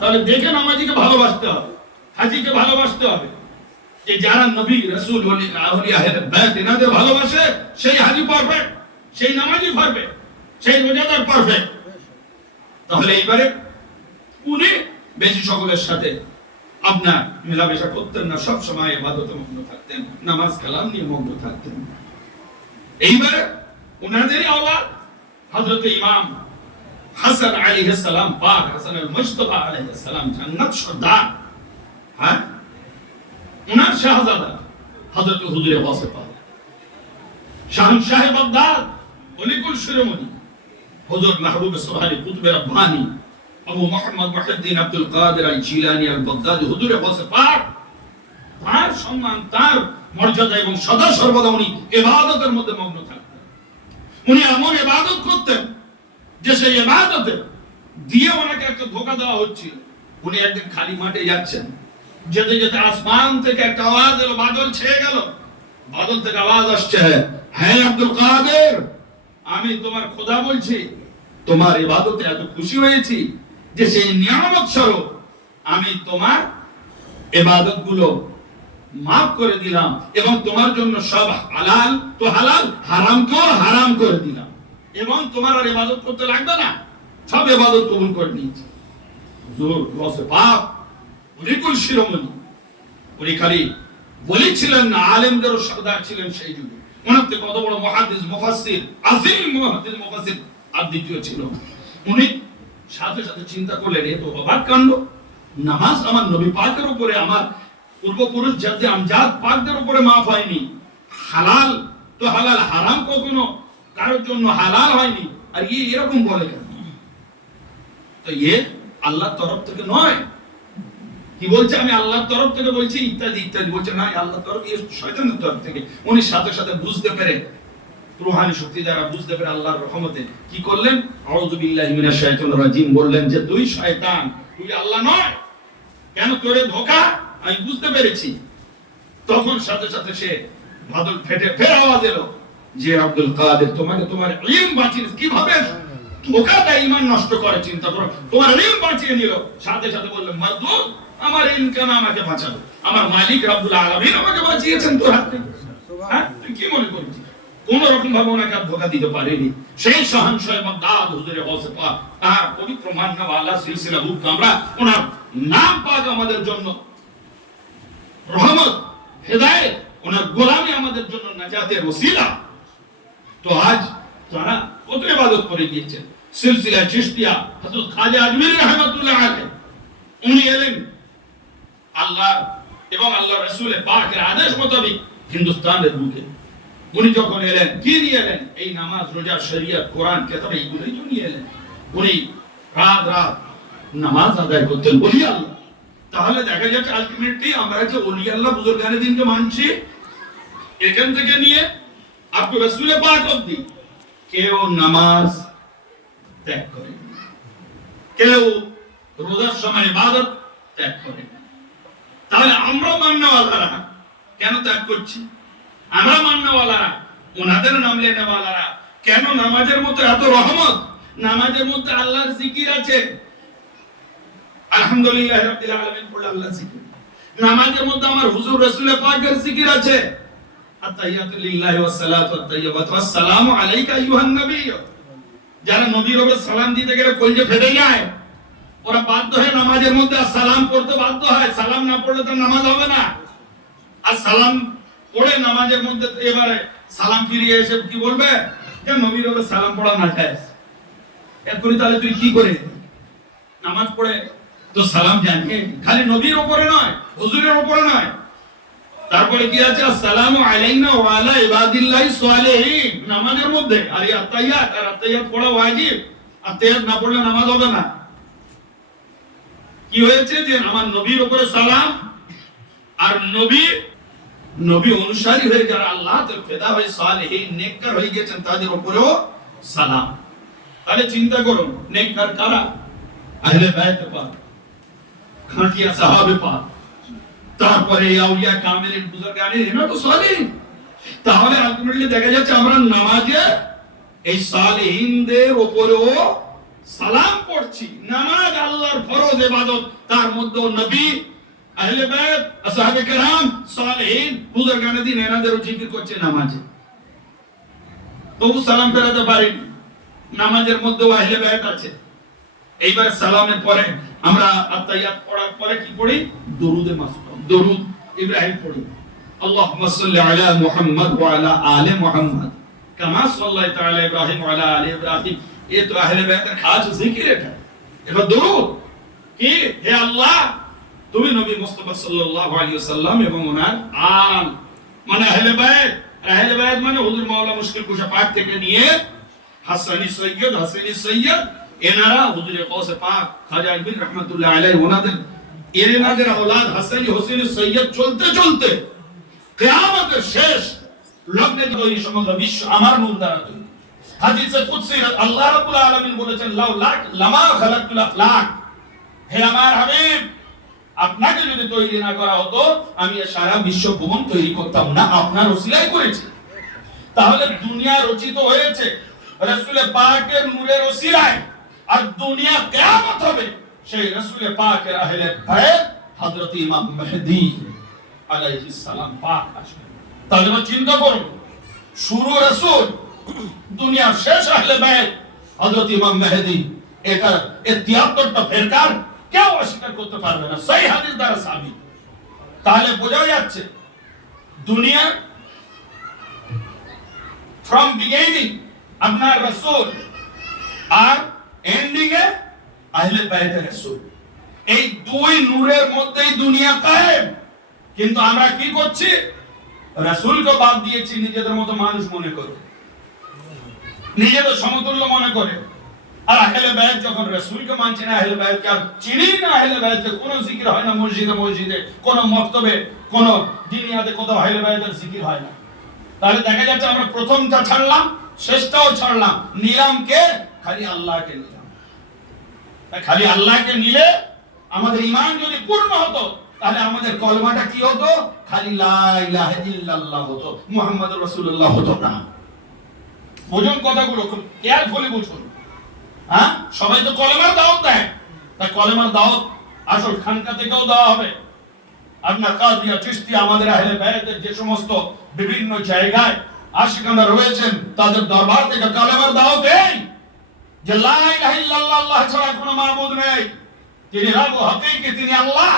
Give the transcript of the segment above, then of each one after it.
তাহলে দেখে নামাজিকে ভালোবাসতে হবে, হাজিকে ভালোবাসতে হবে। যে যারা নবী রাসূল আউলিয়া বায়াত এনাদের ভালোবাসে সেই হাজি পারফেক্ট, সেই নামাজি পারফেক্ট, সেই রোজাদার পারফেক্ট। তাহলে এইবারে উনি বেশি সকলের সাথে আপনার মেলামেশা করতেন না, সব সময় ইবাদতে মগ্ন থাকতেন, নামাজ কালাম নিয়ে মগ্ন থাকতেন। এইবারে উনাদেরই আওলাদ হযরত ইমাম হাসান আলাইহিস সালাম, পাক হাসান আল মুজতবা আলাইহিস সালাম, জান্নাত সর্দার, হ্যাঁ, উনার শাহজাদা হযরত হুজুরে ওয়াসিফা, শাহনশাহ বাগদাদ, ওলিকুল শিরোমণি হুজুর মাহবুব সুবহানী কুতুবে রব্বানী আবু মুহাম্মদ মুহিউদ্দিন আব্দুল কাদের আল জিলানী আল বাগদাদি হুজুরে ওয়াসিফা, তার সম্মান, তার মর্যাদা এবং সদা সর্বদা উনি ইবাদতের মধ্যে মগ্ন থাকতেন। উনি এমন ইবাদত করতেন যে সেই ইবাদতে দিয়ে ওনাকে একটা ধোঁকা দেওয়া হচ্ছিল। উনি একদিন খালি মাঠে যাচ্ছেন, যেতে যেতে আসমান থেকে একটা আওয়াজ এলো, বাদল ছেয়ে গেল, বাদল থেকে আওয়াজ আসছে, হ্যাঁ আব্দুল কাদের, আমি তোমার খোদা বলছি, তোমার ইবাদতে এত খুশি হয়েছি যে সেই নিয়ামত স্বরূপ আমি তোমার ইবাদত গুলো মাফ করে দিলাম এবং তোমার জন্য সব হালাল তো হালাল, হারামকেও হারাম করে দিলাম, এবং তোমার আর ইবাদত করতে লাগবে না, সব ইবাদত কবুল করে নিয়েছি। হুজুর ওয়াসিফা ওলিকুল শিরোমণি, উনি খালি বলেছিলেন না, আলেমদেরও সর্দার ছিলেন সেই যুগে। ওনার থেকে কত বড় মুহাদ্দিস মুফাসসির, আজিম মুহাদ্দিস মুফাসসির আর দ্বিতীয় ছিল। উনি সাথে সাথে চিন্তা করলেন, এ তো অবাক কাণ্ড, নামাজ আমার নবী পাকের উপরে, আমার পূর্বপুরুষ জাদ্দে আমজাদ পাকদের উপরে মাফ হয়নি, হালাল তো হালাল, হারাম কখনো কারোর জন্য হালাল হয়নি, আর এরকম বলে কেন? তো আল্লাহর তরফ থেকে নয়, কি বলছে, আমি আল্লাহর তরফ থেকে বলছি ইত্যাদি ইত্যাদি বলছে, না আল্লাহর তরফ, শয়তানের তরফ থেকে। উনি সাথে সাথে বুঝতে পেরে, রূহানি শক্তি দ্বারা বুঝতে পেরে আল্লাহর রহমতে কি করলেন, আউযু বিল্লাহি মিনাশ শাইতানির রাজিম বললেন যে তুই শয়তান, তুই আল্লাহ নয়, কেন তোরে ধোঁকা আমি বুঝতে পেরেছি। তখন সাথে সাথে সে বাদল ফেটে ফের আওয়াজ এলো যে আব্দুল কাদের, তোমাকে তোমার ইলম বাঁচিয়ে কিভাবে ধোঁকাটা ঈমান নষ্ট করে, চিন্তা করো, তোমার ইলম বাঁচিয়ে নিল। সাথে সাথে বললেন, মারদুদ, আমার ইলম কেন আমাকে বাঁচালো, আমার মালিক রব্বুল আলামিন আমাকে বাঁচিয়েছেন তোর হাত থেকে। হ্যাঁ, তুই কি মনে করছিস? কোন রকম ভাবে ওনাকে ধোঁকা দিতে পারেনি। সেই শাহনশাহ বাগদাদ হুজুরে ওয়াসিফা, তার পবিত্র মান্নাওয়ালা সিলসিলা বুক, আমরা ওনার নাম পাক আমাদের জন্য রহমত, হেদায়েত, ওনার গোলামি আমাদের জন্য নাজাতের ওসিলা। তো আজ তারা কত ইবাদত করে গিয়েছেন। সিলসিলা চিশতিয়া হযরত খাজা আজমিরি রাহমাতুল্লাহ আলাইহি, উনি এলেন আল্লাহ এবং আল্লাহ রাসূলের পাকের আদেশ মোতাবেক হিন্দুস্তানের বুকে। উনি যখন এলেন, কি নিয়ে এলেন? এই নামাজ, রোজা, শরীয়ত, কোরআন, কিতাব, এইগুলোই তো নিয়ে এলেন। উনি রাত রাত নামাজ আদায় করতেন ওলি আল্লাহ। তাহলে দেখা যাচ্ছে আলটিমেটলি আমরা যে ওলি আল্লাহ বুজুর্গানে দিনকে মানছি, এখান থেকে নিয়ে আপনি রাসূলে পাক অবধি কেউ নামাজ ত্যাগ করে, কেউ রোজার সময় ইবাদত ত্যাগ করে। তাহলে আমরা মান্যওয়ালারা কেন ত্যাগ করছি? আমরা মান্যওয়ালারা, ওনাদের নাম লেনেওয়ালারা কেন নামাজের মধ্যে এত রহমত, নামাজের মধ্যে আল্লাহর জিকির আছে, আলহামদুলিল্লাহ রাব্বিল আলামিন পড়লে আল্লাহর জিকির, নামাজের মধ্যে আমার হুজুর রাসূল পাকের জিকির আছে, আত-তাহিয়াতু লিল্লাহি ওয়াস সালাতু ওয়াত-তাইয়্যিবাতু ওয়াস-সালামু আলাইকা আইয়ুহান নবী। যারা নবীর উপর সালাম দিতে গেলে কলজে ফেটে যায়, ওরা বাধ্য হয়ে নামাজের মধ্যে সালাম পড়তে বাধ্য হয়, সালাম না পড়লে তো নামাজ হবে না। আর সালাম পড়ে নামাজের মধ্যে এবারে সালাম ফিরিয়ে এসে কি বলবে, যে নবীর উপর সালাম পড়া না যায়, এরপরে তাহলে তুই কি করে নামাজ পড়ে তো সালাম জানিয়ে, খালি নবীর উপরে নয়, হুজুরের উপরে নয়, তারপরে কি আছে, আসসালামু আলাইনা ওয়া আলা ইবাদিল্লাহিস সালিহিন নামাজের মধ্যে। আর এই আত্তাহিয়াত, আর আত্তাহিয়াত পড়া ওয়াজিব, আত্তাহিয়াত না পড়লে নামাজ হবে না। কি হয়েছে যে আমার নবীর উপরে সালাম, আর নবী অনুসারী হয়ে যারা আল্লাহ তে ফিদা হয়ে সালেহীন নেককার হয়ে গেছেন, তাদের উপরেও সালাম। তাহলে চিন্তা করুন, নেককার কারা? আহলে বাইত পাক, খাঁটিয়া সাহাবে পাক, তারপরে আউলিয়া কামেলিন বুজুর্গানের, এরা তো সালেহীন। তাহলে আলটিমেটলি দেখা যাচ্ছে আমরা নামাজে এই সালেহীনদের উপরেও সালাম পড়ছি, নামাজ আল্লাহর ফরজ ইবাদত, তার মধ্যে নবী, আহলে বাইত, আসহাবে কেরাম, সালেহিন, বুজুর্গানে দিন এনাদেরও জিকির করছে নামাজে। তবু সালাম ফেরাতে পারেনি, নামাজের মধ্যেও আহলে বাইত আছে। এইবার সালামের পরে আমরা আত্তাহিয়াত পড়ার পরে কি পড়ি? দরুদে মাসুদ, দরুদ ইব্রাহিম পড়ি। আল্লাহুম্মা সাল্লি আলা মুহাম্মদ ওয়া আলা আলি মুহাম্মদ কামা সাল্লাইতা আলা ইব্রাহিম ওয়া আলা আলি ইব্রাহিম। ये तो अहले बैतर खास जिक्र है। এটা দরুদ কি, হে আল্লাহ তুমি নবী মুস্তাফা সাল্লাল্লাহু আলাইহি ওয়াসাল্লাম এবং ওনার আল মানে আহলে বাইত, আহলে বাইত মানে হুজুর মাওলানা মুশকিল কুশা পাক থেকে নিয়ে হাসানী সৈয়দ এনারা হুজুরে কৌসে পাক খাজা ইবনে রহমাতুল্লাহ আলাইহি ওনাদের এনাদের আওলাদ হাসানী হোসেন সৈয়দ চলতে চলতে কিয়ামতের শেষ লগ্নে ওই সমগ্র বিশ্ব আমার নূর দ্বারা তৈরি। হাদিসে কুদসি আল্লাহ রাব্বুল আলামিন বলেছেন লাউ লাক লামা খালাকতুল আফলাক, হে আমার হাবিব আপনাকে যদি তৈরি না করা হতো আমি সারা বিশ্ব ভুবন তৈরি করতাম না, আপনার ওসিলায় করেছি। তাহলে দুনিয়া রচিত হয়েছে রাসূল পাকের নূরের ওসিলায়, আর দুনিয়া কিয়ামত হবে সেই রাসূল পাকের আহলে বাইত হযরত ইমাম মেহেদী আলাইহিস সালাম পাক আসবে। তাহলে চিন্তা করুন, শুরু রাসূল, দুনিয়ার শেষ আহলে বাইত হযরত ইমাম মেহেদী। এটা 73টা ফিরকার কেউ অস্বীকার করতে পারবে না, সহি হাদিস দ্বারা সাবিত। তাহলে বোঝা যাচ্ছে দুনিয়া ফ্রম বিগিনিং আপনার রাসূল আর এন্ডিং এ আহলে বাইতের রাসূল, এই দুই নূরের মধ্যেই দুনিয়া কায়েম। কিন্তু আমরা কি করছি? রাসূলকে বাদ দিয়েছি, নিজেদের মতো মানুষ মনে করে, নিজেদের সমতুল্য মনে করে। আর আহলে বাইত যখন রাসূলকে মানছে না, আহলে বাইতকে আর চিনি না, আহলে বাইতের কোনো জিকির হয় না মসজিদে, কোনো মক্তবে, কোনো দিনিয়াতে কোথাও আহলে বাইতের জিকির হয় না। তাহলে দেখা যাচ্ছে আমরা প্রথমটা ছাড়লাম, শেষটাও ছাড়লাম, নিলাম কে? খালি আল্লাহকে নিলাম। খালি আল্লাহকে নিলে আমাদের ঈমান যদি পূর্ণ হতো তাহলে আমাদের কলমাটা কি হতো? খালি লা ইলাহা ইল্লাল্লাহ হতো, মুহাম্মাদুর রাসূলুল্লাহ হতো না। বুঝুন কথাগুলো, খুব কেয়ারফুলি বুঝুন। হ্যাঁ, সবাই তো কলেমার দাওয়াত দেয়, তাই কলেমার দাওয়াত আসল খানকা থেকেও দেওয়া হবে। আপনার কাদিয়া চিশতিয়া আমাদের আহলে বাইতের যে সমস্ত বিভিন্ন জায়গায় আশিকানা রয়েছেন তাদের দরবার থেকে কলেমার দাওয়াত দেয় যে লা ইলাহা ইল্লাল্লাহ, আল্লাহ ছাড়া কোনো মাবুদ নেই, তিনি রব হাকিকি, তিনি আল্লাহ,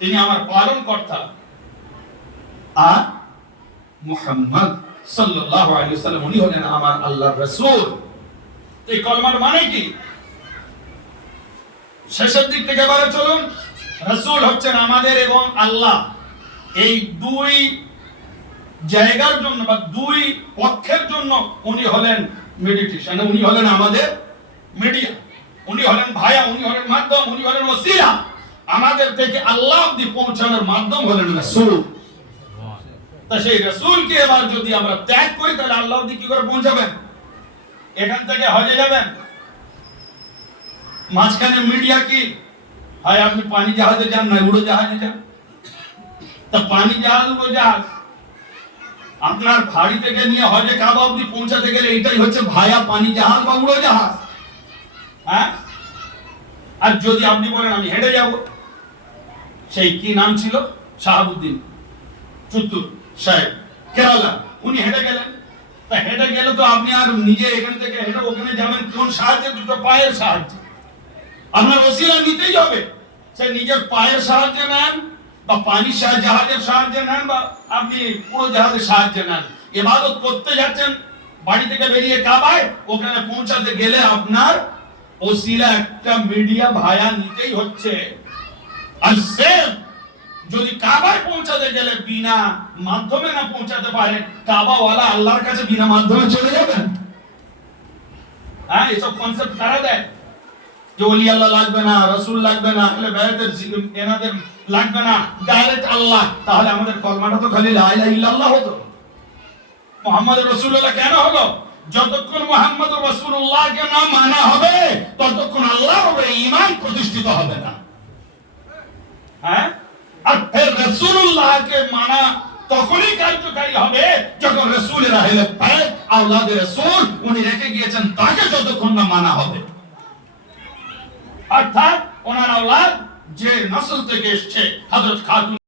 তিনি আমার পালন কর্তা। আর মুহাম্মদ সাল্লাল্লাহু আলাইহি ওয়াসাল্লাম উনি হলেন আমার আল্লাহর রাসূল। এই কলমার মানে কি? শেষের দিক থেকে বলে চলুন, রাসূল হচ্ছেন আমাদের এবং আল্লাহ এই দুই জায়গার জন্য বা দুই পক্ষের জন্য উনি হলেন মেডিটেশন, উনি হলেন আমাদের মিডিয়া, উনি হলেন ভায়া, উনি হলেন মাধ্যম, উনি হলেন ওসিলা। আমাদের থেকে আল্লাহ অবধি পৌঁছানোর মাধ্যম হলেন রাসূল। তা সেই রাসূলকে এবার যদি আমরা ত্যাগ করি তাহলে আল্লাহ অবধি কি করে পৌঁছাবেন? এখান থেকে হজে যাবেন, মাঝখানে মিডিয়া কি হয়? আপনি পানি জাহাজে যান না উড়ো জাহাজে যান। তা পানি জাহাজ উড়ো জাহাজ আপনার ভারী থেকে নিয়ে হজে কাবা অবধি পৌঁছাতে গেলে এটাই হচ্ছে ভায়া পানি জাহাজ বা উড়ো জাহাজ। হ্যাঁ, আর যদি আপনি বলেন আমি হেঁটে যাব, সেই কি নাম ছিল? শাহাবুদ্দিন চুত্তুর সাহেব, কেরালা, উনি হেঁটে গেলেন। তা হেঁটে গেলে তো আপনি আর নিজে এখান থেকে হেঁটে ওখানে যাবেন কোন সাহায্যে? দুটো পায়ের সাহায্যে। আপনার ওসিলা নিতেই হবে, সে নিজের পায়ের সাহায্যে নেন বা পানির জাহাজের সাহায্যে নেন বা আপনি পুরো জাহাজের সাহায্যে নেন। ইবাদত করতে যাচ্ছেন বাড়ি থেকে বেরিয়ে কাবায়, ওখানে পৌঁছাতে গেলে আপনার ওসিলা একটা মিডিয়া ভায়া নিতেই হচ্ছে। আর সেম যদি কাবায় পৌঁছাতে গেলে বিনা মাধ্যমে না পৌঁছাতে পারেন, কাবাওয়ালা আল্লাহর কাছে বিনা মাধ্যমে চলে যাবেন? হ্যাঁ, এসব কনসেপ্ট কারা দেয় যে ওলি আল্লাহ লাগবে না, রাসূল লাগবে না, আহলে বাইতের এনাদের লাগবে না, ডাইরেক্ট আল্লাহ। তাহলে আমাদের কলমাটা তো খালি লা ইলাহা ইল্লাল্লাহ হতো। মুহাম্মদুর রাসূলুল্লাহ কেন হলো? যতক্ষণ মুহাম্মদুর রাসূলুল্লাহকে না মানা হবে ততক্ষণ আল্লাহর উপরে ঈমান প্রতিষ্ঠিত হবে না। হ্যাঁ, আর ফের রাসূলুল্লাহকে মানা তখনই কার্যকারী হবে যখন রাসূলের আহলে বাইত আওলাদে রাসূল উনি রেখে গিয়েছেন তাকে যতক্ষণ না মানা হবে। অর্থাৎ ওনার আওলাদ যে নসল থেকে এসছে হযরত খাতুন